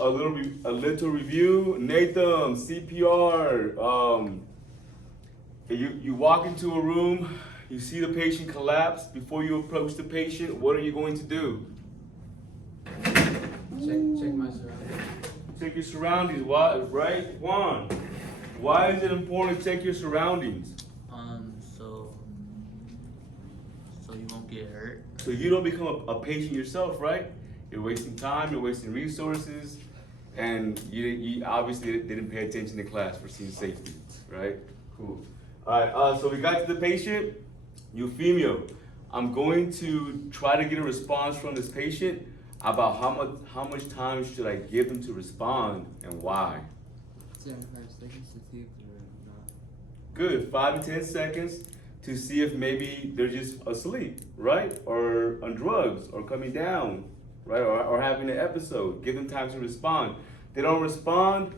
a little review. Nathan, CPR. You walk into a room, you see the patient collapse. Before you approach the patient, what are you going to do? Check my surroundings. Check your surroundings. Why, right? Juan, why is it important to check your surroundings? So you won't get hurt. So you don't become a patient yourself, right? You're wasting time, you're wasting resources, and you obviously didn't pay attention to class for seeing safety, right? Cool. All right, so we got to the patient, Euphemia. I'm going to try to get a response from this patient about how much time should I give them to respond and why. 75 seconds to see if they're not. Good, 5 to 10 seconds to see if maybe they're just asleep, right? Or on drugs, or coming down, right? Or having an episode. Give them time to respond. They don't respond.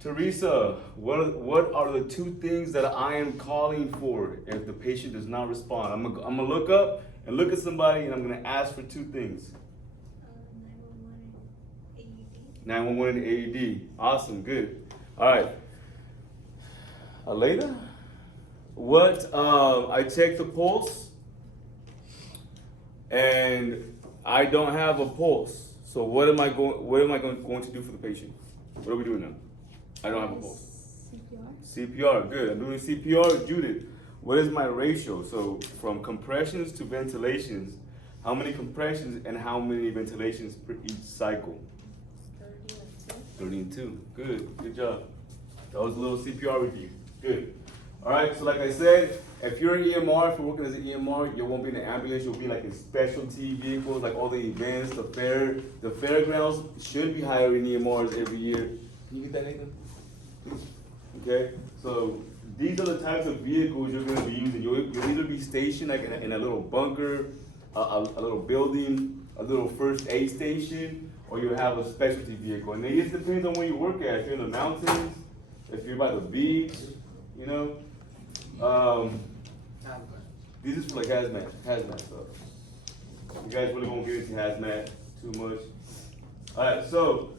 Teresa, what are the 2 things that I am calling for if the patient does not respond? I'm gonna look up and look at somebody, and I'm gonna ask for 2 things. 911 and AED. Awesome, good. All right. Aleda? I checked the pulse, and I don't have a pulse. So what am I going to do for the patient? What are we doing now? I don't have a pulse. CPR, good. I'm doing CPR. Judith, what is my ratio? So from compressions to ventilations, how many compressions and how many ventilations per each cycle? 30 and 2. Good job. That was a little CPR review. Good. All right, so like I said, if you're an EMR, if you're working as an EMR, you won't be in an ambulance, you'll be like in specialty vehicles, like all the events, the fairgrounds should be hiring EMRs every year. Can you get that, Nathan? Please. Okay, so these are the types of vehicles you're gonna be using. You'll either be stationed like in a little bunker, a little building, a little first aid station, or you have a specialty vehicle. And it just depends on where you work at. If you're in the mountains, if you're by the beach, you know. This is for like hazmat stuff. You guys really won't get into hazmat too much. All right, so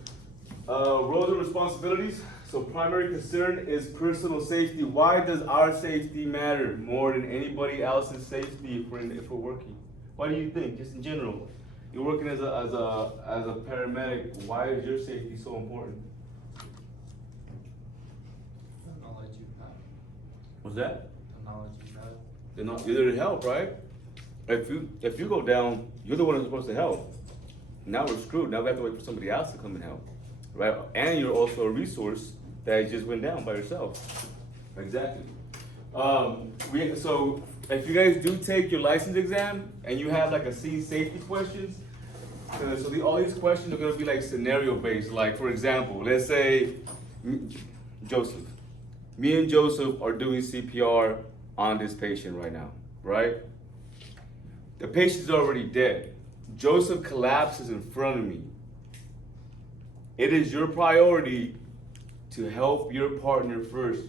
roles and responsibilities. So primary concern is personal safety. Why does our safety matter more than anybody else's safety if we're working? Why do you think, just in general? You're working as a paramedic. Why is your safety so important? The knowledge you have. What's that? The knowledge you have. You're there to help, right? If you go down, you're the one who's supposed to help. Now we're screwed. Now we have to wait for somebody else to come and help, right? And you're also a resource that just went down by yourself. Exactly. So if you guys do take your license exam and you have like a scene safety questions, all these questions are gonna be like scenario based. Like for example, let's say Joseph. Me and Joseph are doing CPR on this patient right now, right? The patient's already dead. Joseph collapses in front of me. It is your priority to help your partner first.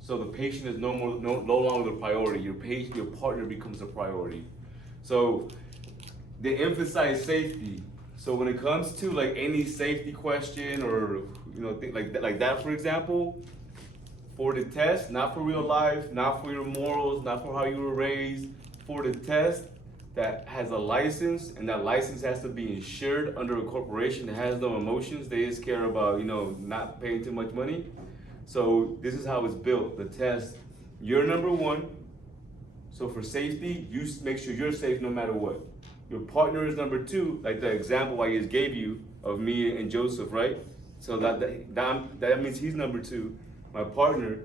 So the patient is no longer the priority. Your partner becomes a priority. So they emphasize safety. So when it comes to like any safety question or like that, for example, for the test, not for real life, not for your morals, not for how you were raised, for the test that has a license, and that license has to be insured under a corporation that has no emotions. They just care about, not paying too much money. So this is how it's built. The test, you're number 1. So for safety, you make sure you're safe no matter what. Your partner is number 2, like the example I just gave you of me and Joseph, right? So that means he's number 2. My partner.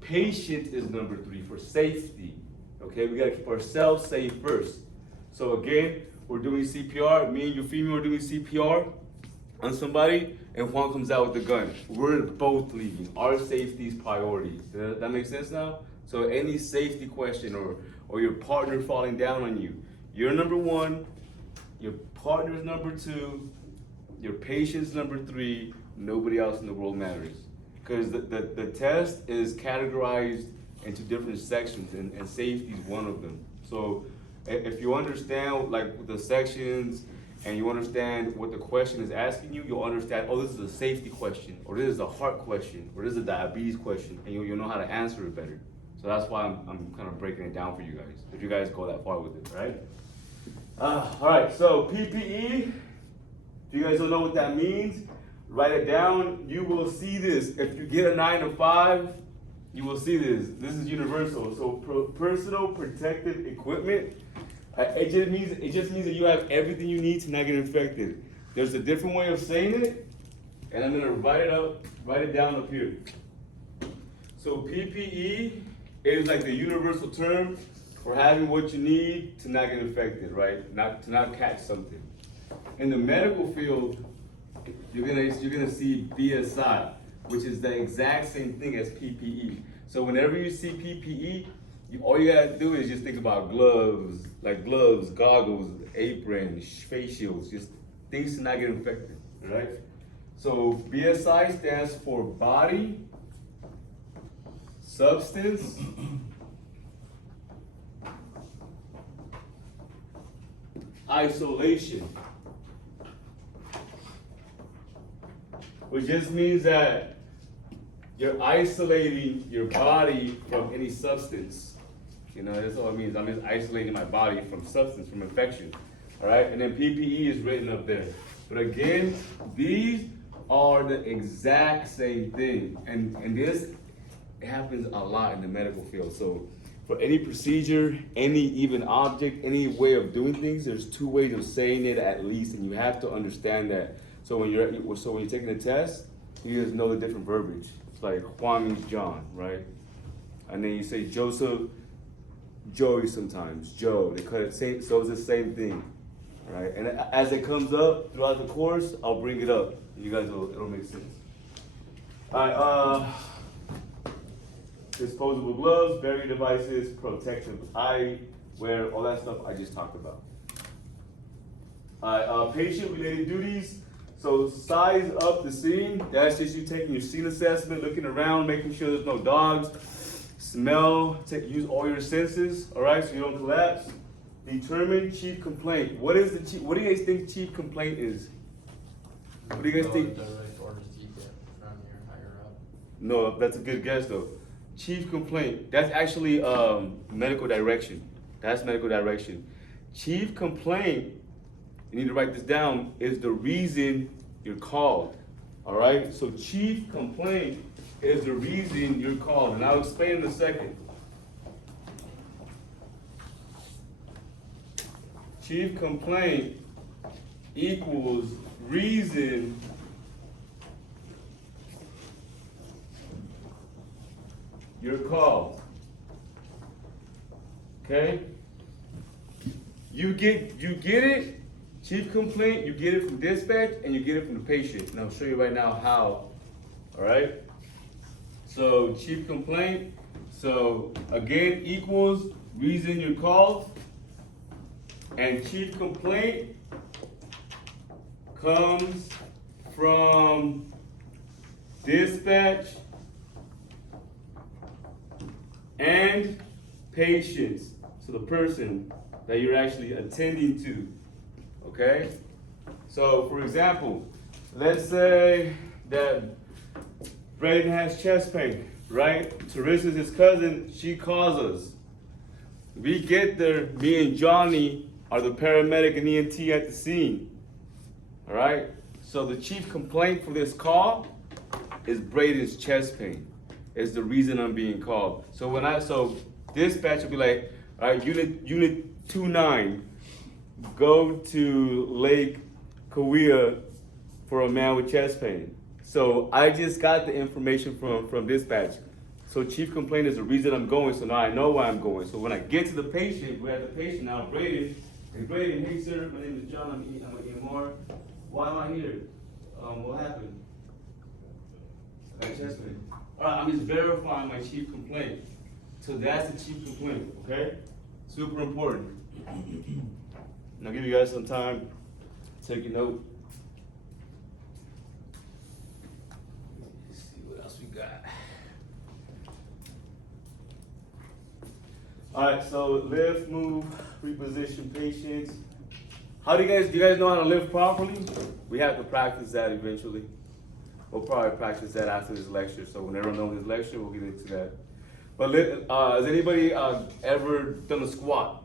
Patient is number 3 for safety. Okay, we gotta keep ourselves safe first. So again, we're doing CPR. Me and Euphemia are doing CPR on somebody, and Juan comes out with the gun. We're both leaving. Our safety is priority. Does that make sense now? So any safety question or your partner falling down on you, you're number 1, your partner's number 2, your patient's number 3, nobody else in the world matters. Because the test is categorized into different sections, and safety is one of them. So if you understand like the sections and you understand what the question is asking you, you'll understand, oh, this is a safety question, or this is a heart question, or this is a diabetes question, and you'll know how to answer it better. So that's why I'm kind of breaking it down for you guys, if you guys go that far with it, right? All right, so PPE, if you guys don't know what that means, write it down. You will see this. If you get a 9 to 5, you will see this. This is universal. So personal protective equipment. It just means that you have everything you need to not get infected. There's a different way of saying it, and I'm gonna write it down up here. So PPE is like the universal term for having what you need to not get infected, right? To not catch something. In the medical field, you're gonna see BSI, which is the exact same thing as PPE. So whenever you see PPE, all you gotta do is just think about gloves, goggles, apron, face shields, just things to not get infected, right? So BSI stands for body, substance, isolation. Which just means that you're isolating your body from any substance. You know, that's all it means. I'm just isolating my body from substance, from infection. All right, and then PPE is written up there. But again, these are the exact same thing. And this happens a lot in the medical field. So for any procedure, any even object, any way of doing things, there's 2 ways of saying it at least, and you have to understand that. So when you're taking a test, you just know the different verbiage. It's like Juan means John, right? And then you say Joseph, Joey sometimes, Joe. They cut it same, so it's the same thing, right? And as it comes up throughout the course, I'll bring it up. You guys it'll make sense. All right. Disposable gloves, barrier devices, protective eyewear, all that stuff I just talked about. All right. Patient-related duties. So size up the scene. That's just you taking your scene assessment, looking around, making sure there's no dogs. Smell, use all your senses, all right, so you don't collapse. Determine chief complaint. What do you guys think chief complaint is? What do you guys think? Direct orders you get from your higher up. No, that's a good guess though. Chief complaint, that's actually medical direction. That's medical direction. Chief complaint, you need to write this down, is the reason you're called, all right? So chief complaint is the reason you're called, and I'll explain in a second. Chief complaint equals reason you're called. Okay? You get it, chief complaint, you get it from dispatch and you get it from the patient. And I'll show you right now how. All right? So chief complaint, so again, equals reason you're called. And chief complaint comes from dispatch and patients. So the person that you're actually attending to, okay? So for example, let's say that Brandon has chest pain, right? Teresa's his cousin, she calls us. We get there, me and Johnny are the paramedic and EMT at the scene, all right? So the chief complaint for this call is Braden's chest pain. It's the reason I'm being called. So dispatch will be like, all right, unit 29, go to Lake Kauai for a man with chest pain. So I just got the information from dispatch. So chief complaint is the reason I'm going, so now I know why I'm going. So when I get to the patient, we're at the patient now, Braden. Hey Braden, hey sir, my name is John, I'm an EMR. Why am I here? What happened? I got chest pain. All right, I'm just verifying my chief complaint. So that's the chief complaint, okay? Super important. And I'll give you guys some time. Take your note. Let's see what else we got. All right, so lift, move, reposition patients. do you guys know how to lift properly? We have to practice that eventually. We'll probably practice that after this lecture. So when everyone knows this lecture, we'll get into that. But has anybody ever done a squat?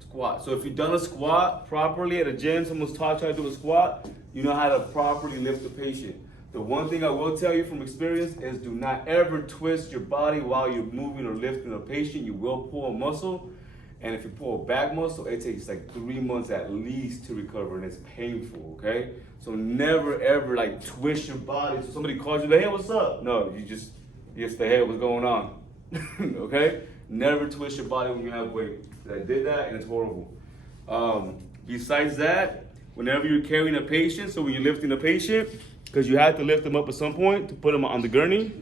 Squat. So if you've done a squat properly at a gym, someone's taught you how to do a squat, you know how to properly lift the patient. The one thing I will tell you from experience is do not ever twist your body while you're moving or lifting a patient. You will pull a muscle. And if you pull a back muscle, it takes like 3 months at least to recover, and it's painful, okay? So never ever like twist your body. So somebody calls you, like, hey, what's up? No, you just say, hey, what's going on? Okay? Never twist your body when you have weight. I did that, and it's horrible. Besides that, whenever you're carrying a patient, so when you're lifting a patient, because you have to lift them up at some point to put them on the gurney,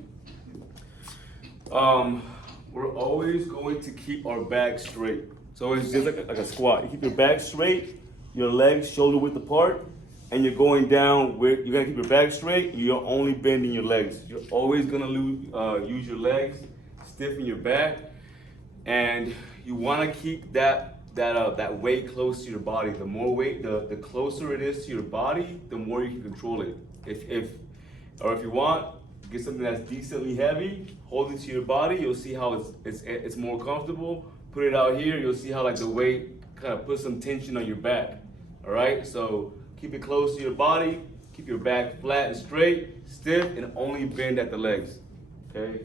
we're always going to keep our back straight. So it's just like a squat. You keep your back straight, your legs shoulder width apart, and you're going down with, you gotta keep your back straight, you're only bending your legs. You're always gonna use your legs, stiffen your back, and you wanna keep that weight close to your body. The more weight, the closer it is to your body, the more you can control it. If you want, get something that's decently heavy, hold it to your body, you'll see how it's more comfortable. Put it out here, you'll see how like the weight kind of puts some tension on your back. All right, so keep it close to your body, keep your back flat and straight, stiff, and only bend at the legs, okay?